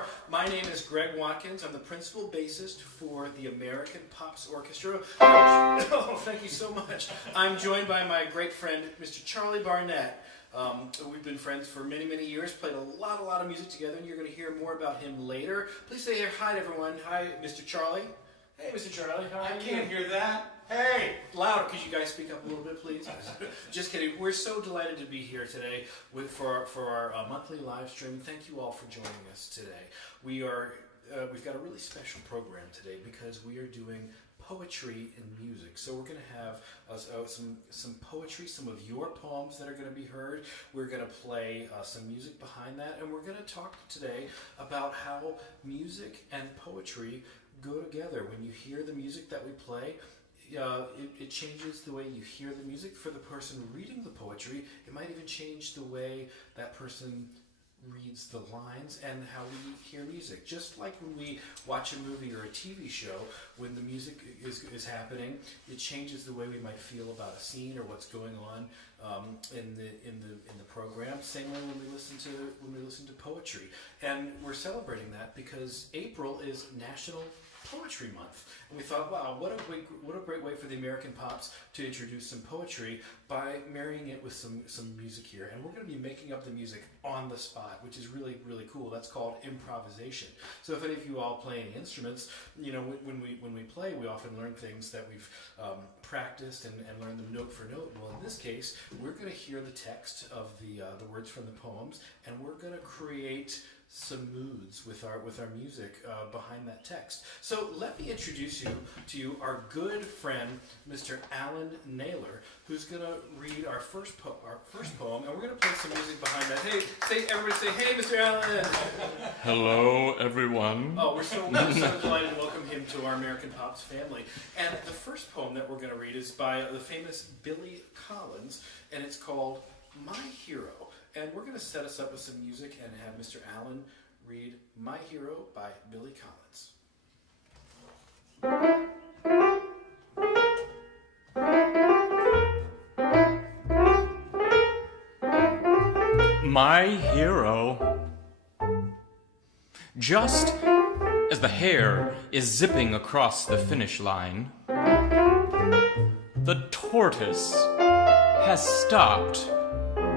are. My name is Greg Watkins. I'm the principal bassist for the American Pops Orchestra. Oh, thank you so much. I'm joined by my great friend, Mr. Charlie Barnett. We've been friends for many, many years, played a lot of music together, and you're going to hear more about him later. Please say hi to everyone. Hi, Mr. Charlie. Hey, Mr. Charlie. How are you? I can't hear that. Hey! Louder. Could you guys speak up a little bit, please? Just kidding. We're so delighted to be here today for our monthly live stream. Thank you all for joining us today. We've got a really special program today because we are doing poetry and music. So we're going to have some poetry, some of your poems that are going to be heard. We're going to play some music behind that, and we're going to talk today about how music and poetry go together. When you hear the music that we play, it changes the way you hear the music. For the person reading the poetry, it might even change the way that person reads the lines and how we hear music. Just like when we watch a movie or a TV show, when the music is happening, it changes the way we might feel about a scene or what's going on in the program. Same way when we listen to poetry, and we're celebrating that because April is National Poetry Month, and we thought, wow, what a great way for the American Pops to introduce some poetry by marrying it with some music here. And we're going to be making up the music on the spot, which is really, really cool. That's called improvisation. So if any of you all play any instruments, you know, when we play, we often learn things that we've practiced and learned them note for note. Well, in this case, we're going to hear the text of the words from the poems, and we're going to create some moods with our music behind that text. So let me introduce to our good friend, Mr. Alan Naylor, who's going to read our first poem, and we're going to play some music behind that. Hey, everybody say, hey, Mr. Alan! Hello, everyone. Oh, we're so delighted to welcome him to our American Pops family. And the first poem that we're going to read is by the famous Billy Collins, and it's called My Hero. And we're going to set us up with some music and have Mr. Allen read My Hero by Billy My hero. Just as the hare is zipping across the finish line, the tortoise has stopped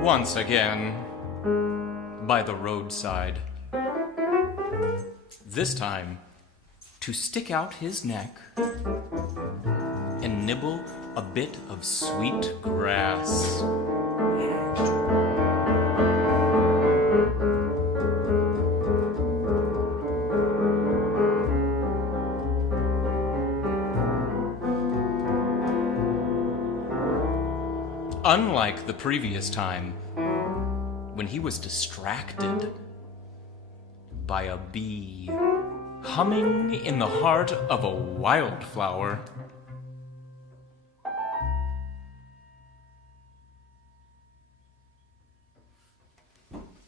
once again by the roadside. This time to stick out his neck and nibble a bit of sweet grass. Unlike the previous time, when he was distracted by a bee humming in the heart of a wildflower.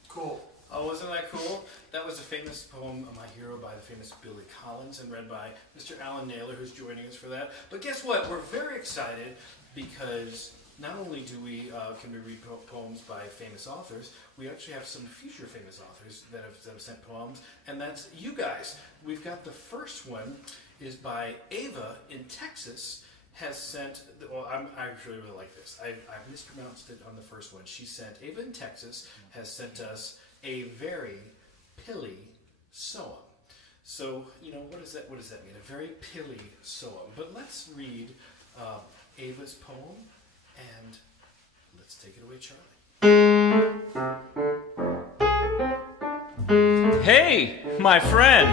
Cool. Oh, wasn't that cool? That was a famous poem, My Hero, by the famous Billy Collins, and read by Mr. Alan Naylor, who's joining us for that. But guess what? We're very excited because not only can we read poems by famous authors, we actually have some future famous authors that have sent poems, and that's you guys. We've got the first one is by Ava in Texas. Has sent. Well, I really like this. I mispronounced it on the first one. She sent. Ava in Texas has sent us a very pilly soem. So you know what does that mean? A very pilly soem. But let's read Ava's poem. And let's take it away, Charlie. Hey, my friend!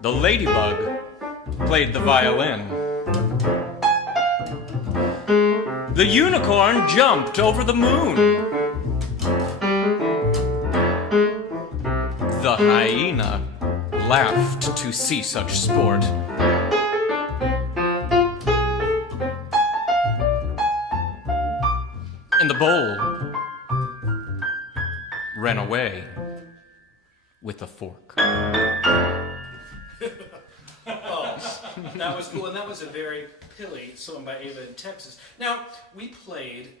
The ladybug played the violin. The unicorn jumped over the moon. The hyena laughed to see such sport. And the bowl ran away with a fork. That was cool, and that was a very pilly song by Ava in Texas. Now, we played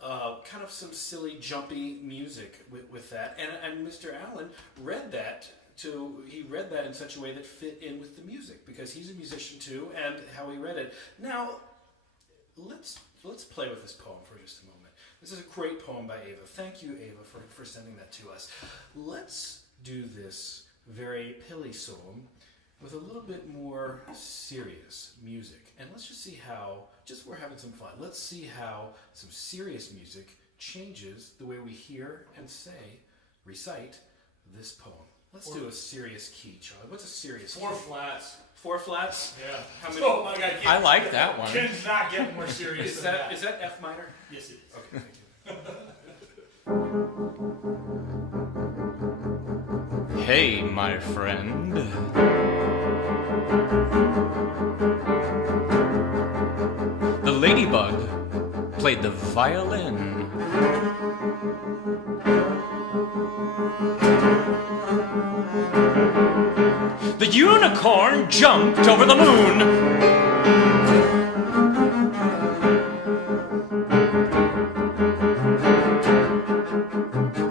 kind of some silly, jumpy music with that. And Mr. Allen read that in such a way that fit in with the music, because he's a musician too, and how he read it. Now, let's play with this poem for just a moment. This is a great poem by Ava. Thank you, Ava, for sending that to us. Let's do this very pilly poem with a little bit more serious music. And let's just see how, we're having some fun. Let's see how some serious music changes the way we hear and recite this poem. Let's do a serious key, Charlie. What's a serious key? 4 flats. 4 flats? Yeah. How many? Oh my God. I like that one. Kids not get more serious Is than that F minor? Yes, it is. Okay, thank you. Hey, my friend. The ladybug played the violin. The unicorn jumped over the moon.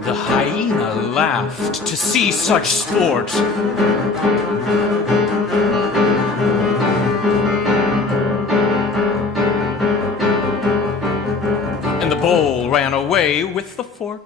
The hyena laughed to see such sport. And the bull ran away with the fork.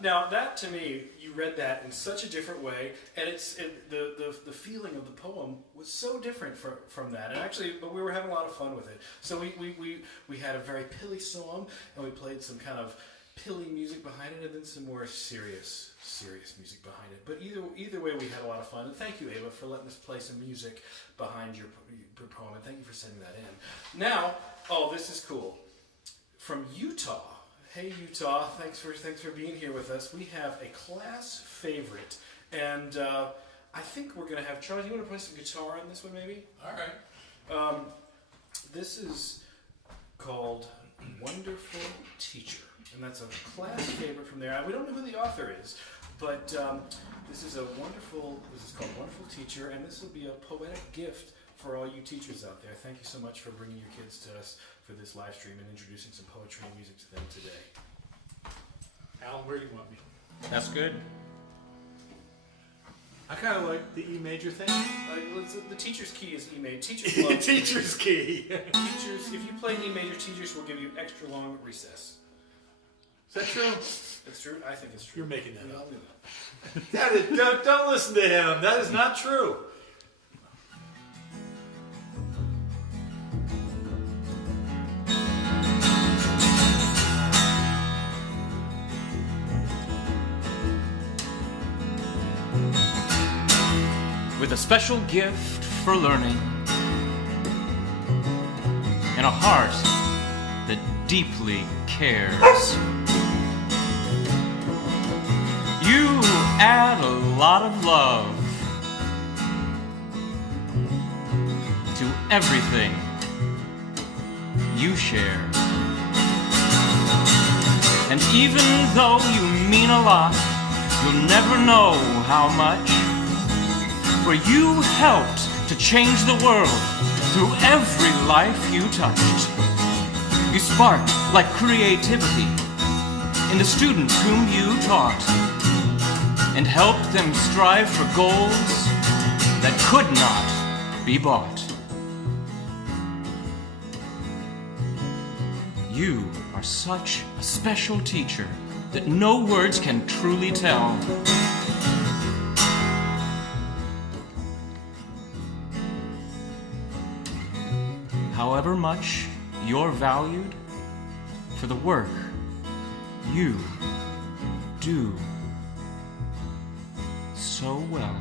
Now, that to me, you read that in such a different way, and the feeling of the poem was so different from that. And actually, but we were having a lot of fun with it. So we had a very pilly song, and we played some kind of pilly music behind it, and then some more serious music behind it. But either way, we had a lot of fun. And thank you, Ava, for letting us play some music behind your poem, and thank you for sending that in. Now, this is cool. From Utah. Hey Utah, thanks for being here with us. We have a class favorite, and I think we're going to have Charlie. You want to play some guitar on this one, maybe? All right. This is called "Wonderful Teacher," and that's a class favorite from there. We don't know who the author is, but this is called "Wonderful Teacher," and this will be a poetic gift for all you teachers out there. Thank you so much for bringing your kids to us for this live stream and introducing some poetry and music to them today. Alan, where do you want me? That's good. I kind of like the E major thing. The teacher's key is E major. Teachers love Teacher's key. Teachers, if you play E major, teachers will give you extra long recess. Is that true? It's true. I think it's true. You're making that We all up. knew that. Don't listen to him. That is not true. With a special gift for learning and a heart that deeply cares, you add a lot of love to everything you share. And even though you mean a lot, you'll never know how much. For you helped to change the world through every life you touched. You sparked like creativity in the students whom you taught, and helped them strive for goals that could not be bought. You are such a special teacher that no words can truly tell. However much you're valued for the work you do so well.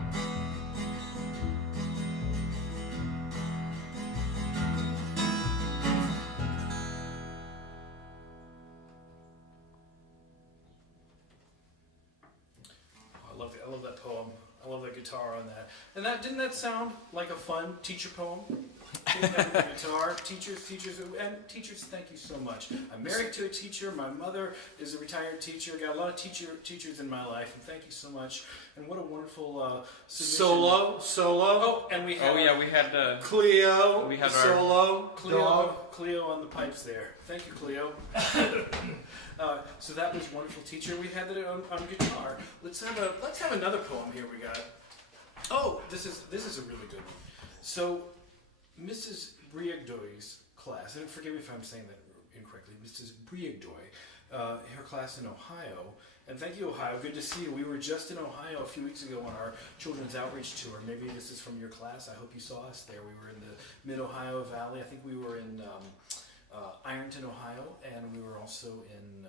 I love that poem. I love that guitar on that. And didn't that sound like a fun teacher poem? The guitar, teachers, thank you so much. I'm married to a teacher. My mother is a retired teacher. Got a lot of teachers in my life, and thank you so much. And what a wonderful submission. Solo. Oh, and we had we had Cleo. We had solo. Cleo on the pipes there. Thank you, Cleo. So that was wonderful, teacher. We had that on guitar. Let's have another poem here. We got. Oh, this is a really good one. So, Mrs. Briagdoy's class, and forgive me if I'm saying that incorrectly. Mrs. Briagdoy, her class in Ohio. And thank you, Ohio. Good to see you. We were just in Ohio a few weeks ago on our children's outreach tour. Maybe this is from your class. I hope you saw us there. We were in the Mid-Ohio Valley. I think we were in Ironton, Ohio, and we were also in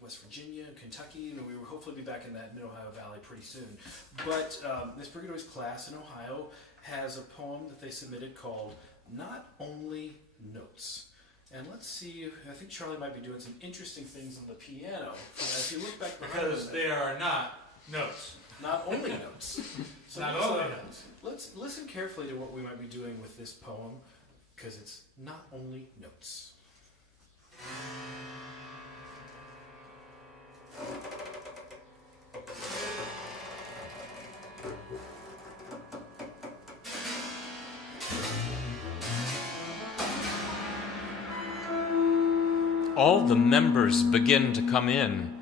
West Virginia, Kentucky, and we will hopefully be back in that Mid-Ohio Valley pretty soon. But Ms. Brigadoy's class in Ohio has a poem that they submitted called Not Only Notes. And let's see, I think Charlie might be doing some interesting things on the piano. If you look back behind Because they are not notes. not only notes. So Not only notes. Let's listen carefully to what we might be doing with this poem, because it's not only notes. all the members begin to come in.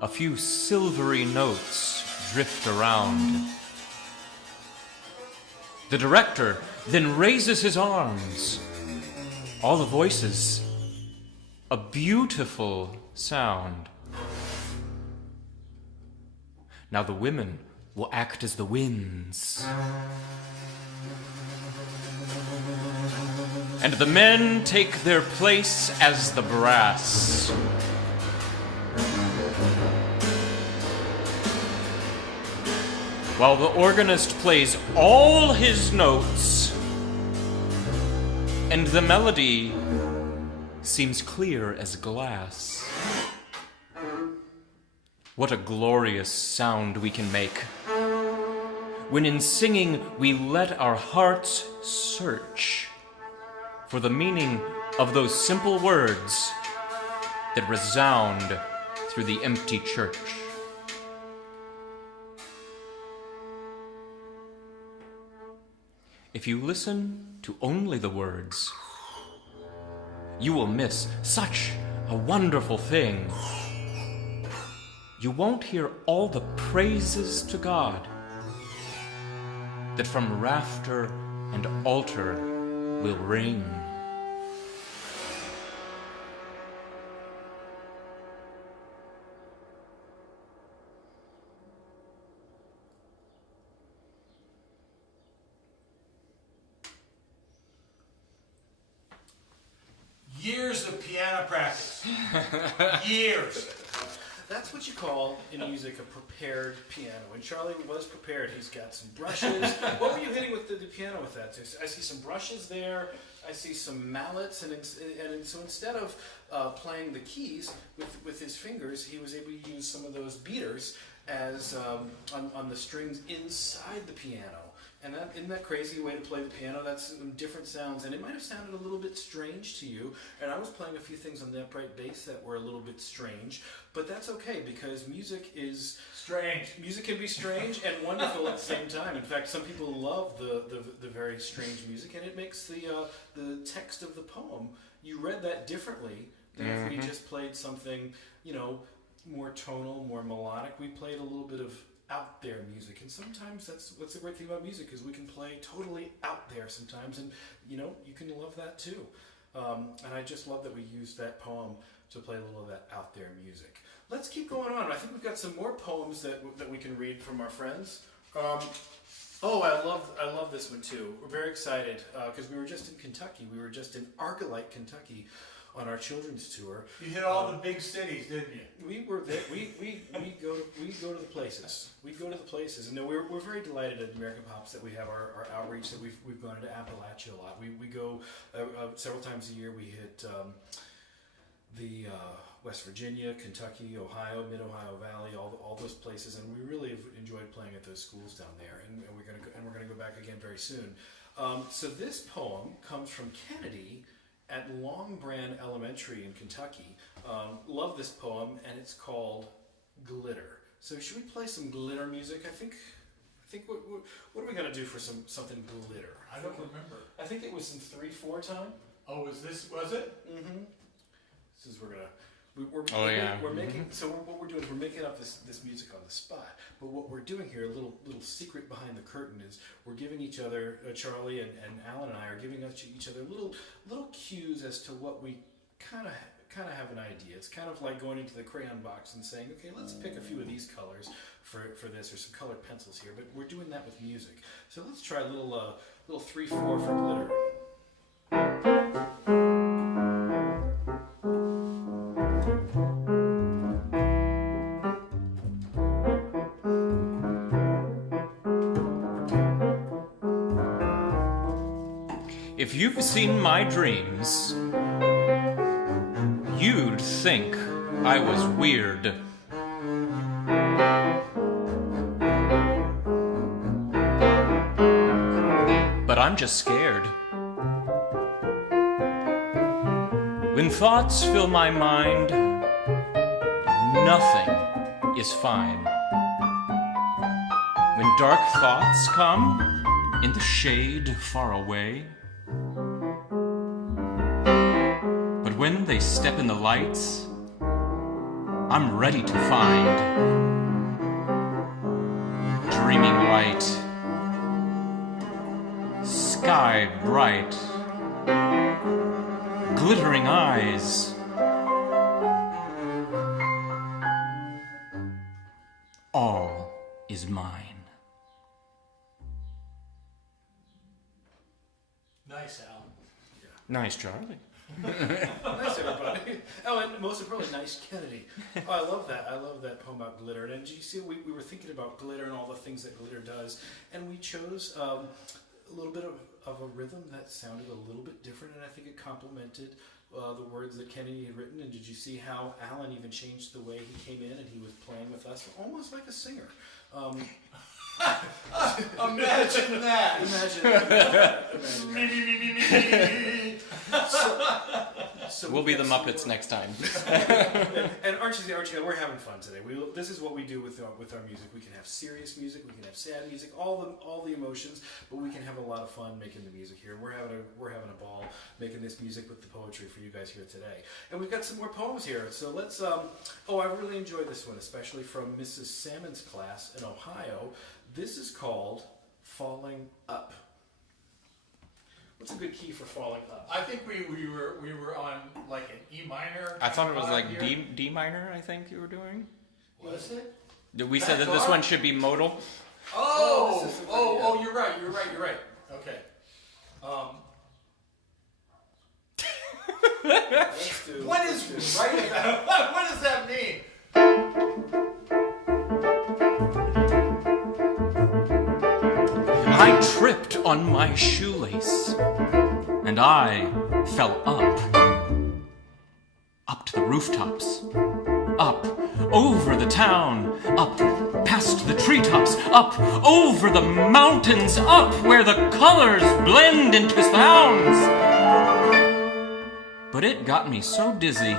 A few silvery notes drift around. The director then raises his arms. All the voices, a beautiful sound. Now the women will act as the winds. And the men take their place as the brass. While the organist plays all his notes, and the melody seems clear as glass. What a glorious sound we can make when in singing we let our hearts search for the meaning of those simple words that resound through the empty church. If you listen to only the words, you will miss such a wonderful thing. You won't hear all the praises to God that from rafter and altar will ring. Years of piano practice. Years. That's what you call in music a prepared piano. When Charlie was prepared, he's got some brushes. What were you hitting with the piano with that? I see some brushes there. I see some mallets, and so instead of playing the keys with his fingers, he was able to use some of those beaters as on the strings inside the piano. And isn't that crazy way to play the piano? That's different sounds, and it might have sounded a little bit strange to you. And I was playing a few things on the upright bass that were a little bit strange, but that's okay because music is strange. Music can be strange and wonderful at the same time. In fact, some people love the very strange music, and it makes the text of the poem. You read that differently than if we just played something, more tonal, more melodic. We played a little bit of out there music, and sometimes that's what's the great thing about music is we can play totally out there sometimes, and you can love that too. And I just love that we used that poem to play a little of that out there music. Let's keep going on. I think we've got some more poems that we can read from our friends. I love this one too. We're very excited because we were just in Kentucky. We were just in Arcolite, Kentucky, on our children's tour. You hit all the big cities, didn't you? We were there. We go to the places. We go to the places, and we're very delighted at American Pops that we have our outreach. That we've gone into Appalachia a lot. We go several times a year. We hit West Virginia, Kentucky, Ohio, Mid-Ohio Valley, all those places, and we really have enjoyed playing at those schools down there, and we're gonna go back again very soon. So this poem comes from Kennedy at Long Branch Elementary in Kentucky. Love this poem, and it's called Glitter. So should we play some glitter music? I think what are we gonna do for something glitter? I don't remember. I think it was in 3/4 time. Oh, was it? Mm-hmm. This is we're making. So what we're doing is we're making up this music on the spot. But what we're doing here, a little secret behind the curtain, is we're giving each other, Charlie and Alan and I are giving each other little cues as to what we kind of have an idea. It's kind of like going into the crayon box and saying, okay, let's pick a few of these colors for this, or some colored pencils here. But we're doing that with music. So let's try a little 3/4 for glitter. If you've seen my dreams, you'd think I was weird. But I'm just scared. When thoughts fill my mind, nothing is fine. When dark thoughts come in the shade far away, but when they step in the lights, I'm ready to find dreaming light, sky bright, glittering eyes, all is mine. Nice, Alan. Nice, Charlie. Nice, everybody. Oh, and most importantly, nice Kennedy. Oh, I love that poem about glitter. And did you see, we were thinking about glitter and all the things that glitter does, and we chose a little bit of a rhythm that sounded a little bit different, and I think it complemented the words that Kennedy had written. And did you see how Alan even changed the way he came in, and he was playing with us almost like a singer. Imagine that. Imagine so We'll be the Muppets next time. And Archie, we're having fun today. This is what we do with our music. We can have serious music, we can have sad music, all the emotions, but we can have a lot of fun making the music here. We're having a ball making this music with the poetry for you guys here today. And we've got some more poems here. So let's. I really enjoyed this one, especially from Mrs. Salmon's class in Ohio. This is called Falling Up. What's a good key for falling up? I think we were on like an E minor. I thought it was like here. D minor, I think you were doing. Was it? We said that this one should be modal. Oh, you're right. Okay. What is right about? What does that mean? I tripped on my shoelace, and I fell up to the rooftops, up over the town, up past the treetops, up over the mountains, up where the colors blend into sounds. But it got me so dizzy.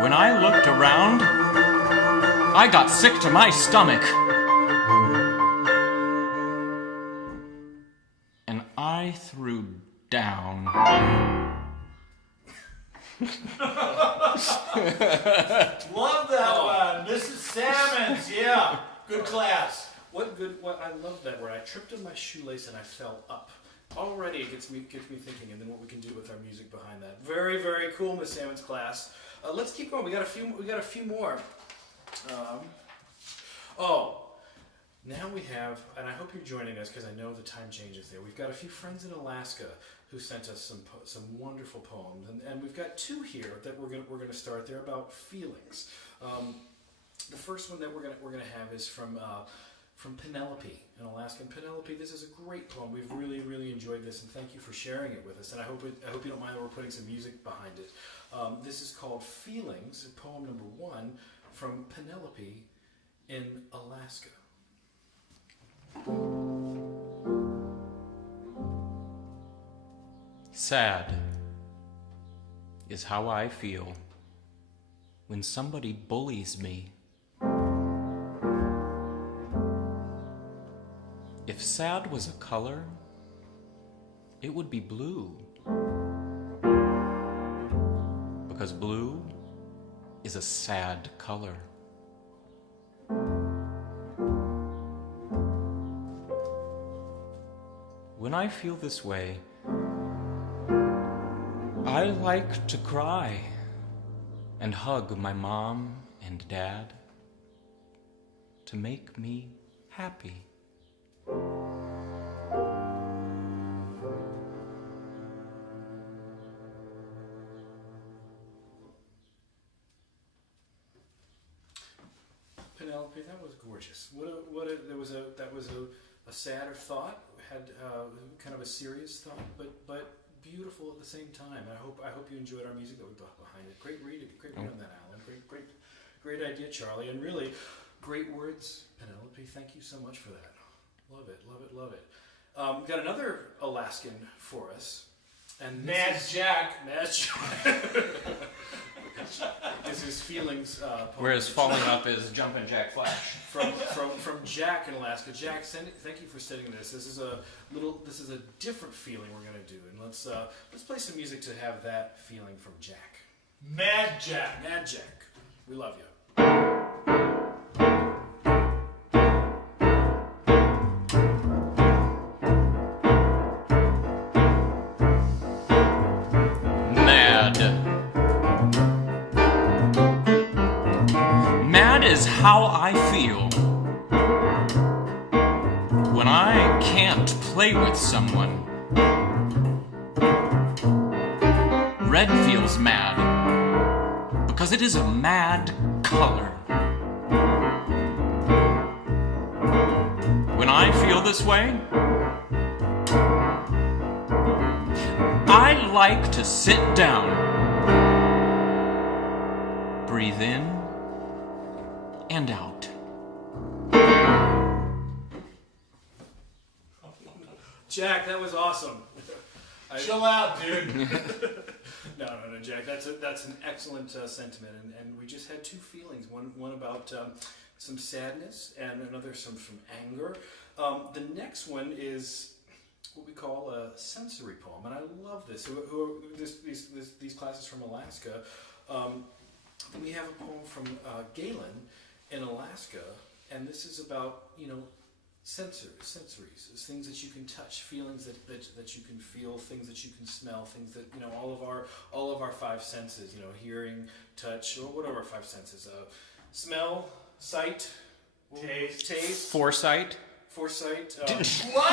When I looked around, I got sick to my stomach. And I threw down. Love that one. Mrs. Salmon's, yeah. Good class. What I love that word. I tripped on my shoelace and I fell up. Already it gets me thinking, and then what we can do with our music behind that. Very, very cool, Miss Salmon's class. Let's keep going. We got a few more. Now we have, and I hope you're joining us because I know the time changes there. We've got a few friends in Alaska who sent us some wonderful poems, and we've got two here that we're gonna start. They're about feelings. The first one that we're gonna have is from from Penelope in Alaska. And Penelope, this is a great poem. We've really, really enjoyed this, and thank you for sharing it with us. And I hope you don't mind that we're putting some music behind it. This is called Feelings, poem number 1 from Penelope in Alaska. Sad is how I feel when somebody bullies me. If sad was a color, it would be blue. Because blue is a sad color. When I feel this way, I like to cry and hug my mom and dad to make me happy. Penelope, that was gorgeous. That was a sadder thought, had kind of a serious thought, but beautiful at the same time. I hope you enjoyed our music that we brought behind it. Great read on that, Alan. Great idea, Charlie, and really great words, Penelope. Thank you so much for that. Love it. We've got another Alaskan for us, and Mad Jack. This is Feelings. Whereas Falling Up is Jumpin' Jack Flash. From Jack in Alaska. Jack, thank you for sending this. This is a different feeling we're gonna do, and let's play some music to have that feeling from Jack. Mad Jack. Mad Jack, we love you. Mad is how I feel when I can't play with someone. Red feels mad because it is a mad color. When I feel this way, I like to sit down, breathe in and out. Jack, that was awesome. Chill out, dude. No, Jack. That's an excellent sentiment, and we just had two feelings. One about some sadness, and another from anger. The next one is what we call a sensory poem, and I love this. These classes from Alaska. We have a poem from Galen in Alaska, and this is about sensories, things that you can touch, feelings that you can feel, things that you can smell, things that all of our five senses, hearing, touch, or whatever our five senses, smell, sight, taste, Foresight. What?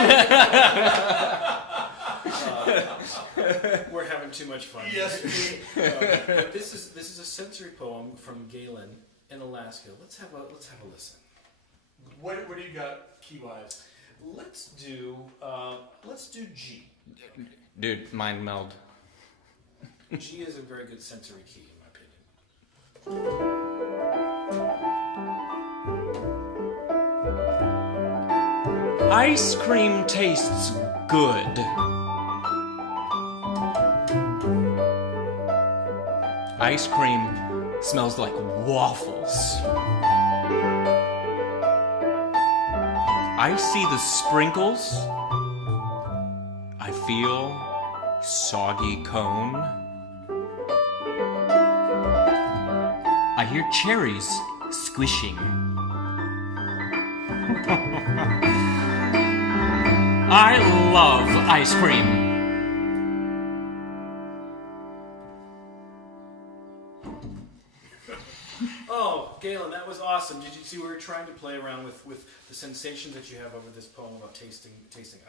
We're having too much fun. Yes. But this is a sensory poem from Galen in Alaska. Let's have a listen. What do you got key wise? Let's do G. Dude, mind meld. G is a very good sensory key in my opinion. Ice cream tastes good. Ice cream smells like waffles. I see the sprinkles. I feel soggy cone. I hear cherries squishing. I love ice cream. Oh, Galen, that was awesome. Did you see we were trying to play around with the sensations that you have over this poem about tasting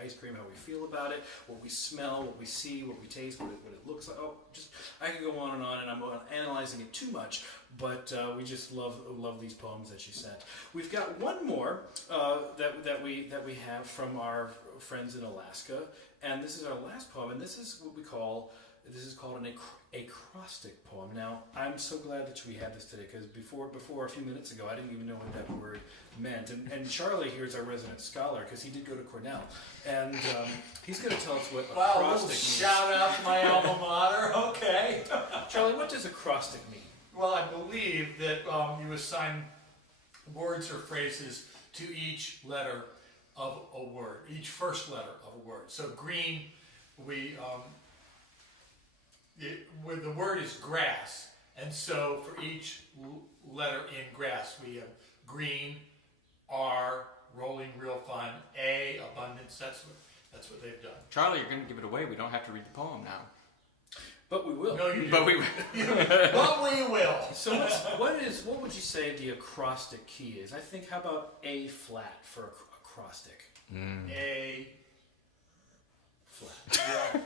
ice cream, how we feel about it, what we smell, what we see, what we taste, what it looks like. Oh, just I could go on, and I'm analyzing it too much, but we just love these poems that you sent. We've got one more that we have from our friends in Alaska, and this is our last poem, and this is what we call. This is called an acrostic poem. Now, I'm so glad that we had this today, because before a few minutes ago, I didn't even know what that word meant. And Charlie here is our resident scholar, because he did go to Cornell. And he's going to tell us what acrostic means. Shout out to my alma mater. Okay. Charlie, what does acrostic mean? Well, I believe that you assign words or phrases to each letter of a word, each first letter of a word. So green, where the word is grass, and so for each letter in grass we have green, R, rolling, real fun, A, abundance. That's what they've done. Charlie, you're going to give it away. We don't have to read the poem now. But we will. No, you do. But we will. But we will. So what would you say the acrostic key is? I think, how about A flat for acrostic? A Flat.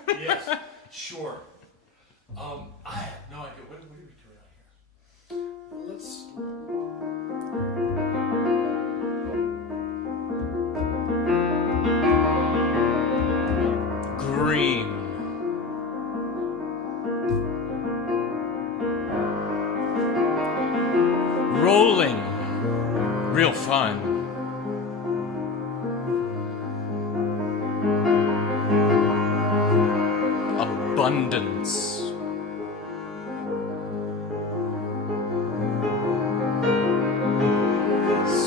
yeah, yes, sure. I have no idea. What are we doing out here? Well, let's. Green. Rolling. Real fun. Abundance.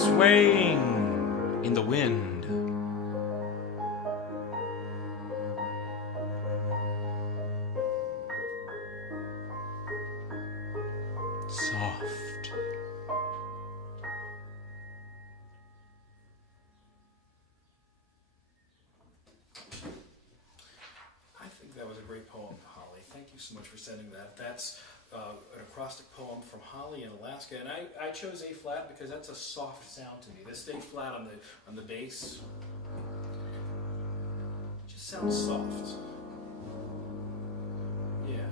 Swaying in the wind. Soft. I think that was a great poem, Holly. Thank you so much for sending that. That's an acrostic poem from Holly in Alaska, and I chose A flat because that's a soft sound to me. This A flat on the bass just sounds soft. Yeah,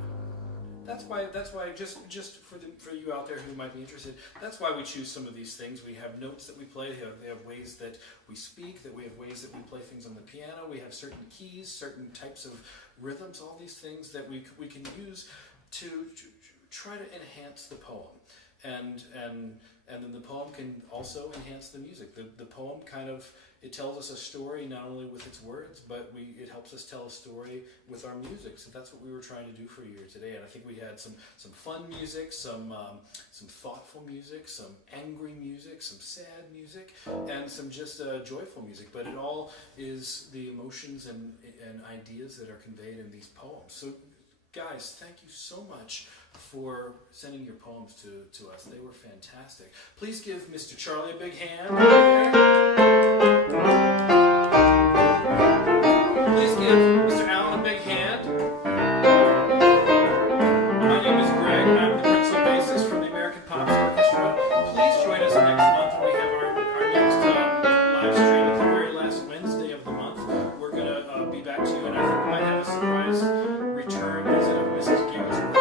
that's why just for you out there who might be interested, that's why we choose some of these things. We have notes that we play. They have ways that we speak. That we have ways that we play things on the piano. We have certain keys, certain types of rhythms. All these things that we can use to try to enhance the poem, and then the poem can also enhance the music. The poem it tells us a story not only with its words, but it helps us tell a story with our music. So that's what we were trying to do for you here today. And I think we had some fun music, some thoughtful music, some angry music, some sad music, and some just joyful music. But it all is the emotions and ideas that are conveyed in these poems. So guys, thank you so much for sending your poems to us. They were fantastic. Please give Mr. Charlie a big hand. Please give Mr. Allen a big hand. My name is Greg, and I'm the principal bassist from the American Pops Orchestra. Please join us next month when we have our next live stream at the very last Wednesday of the month. We're going to be back to you, and I think we might have a surprise return visit of Mrs. Gigglesworth,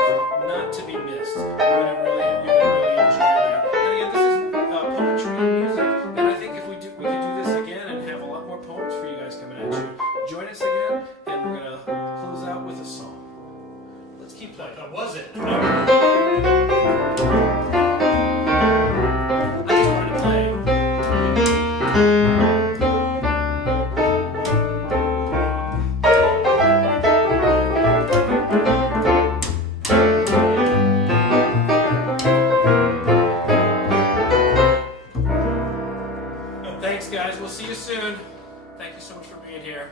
not to be missed. You're gonna really enjoy that. And again, this is poetry and music, and I think if we could do this again and have a lot more poems for you guys coming at you. Join us again, and we're gonna close out with a song. Let's keep playing. That was it. I just wanted to play. Thanks, guys. We'll see you soon. Thank you so much for being here.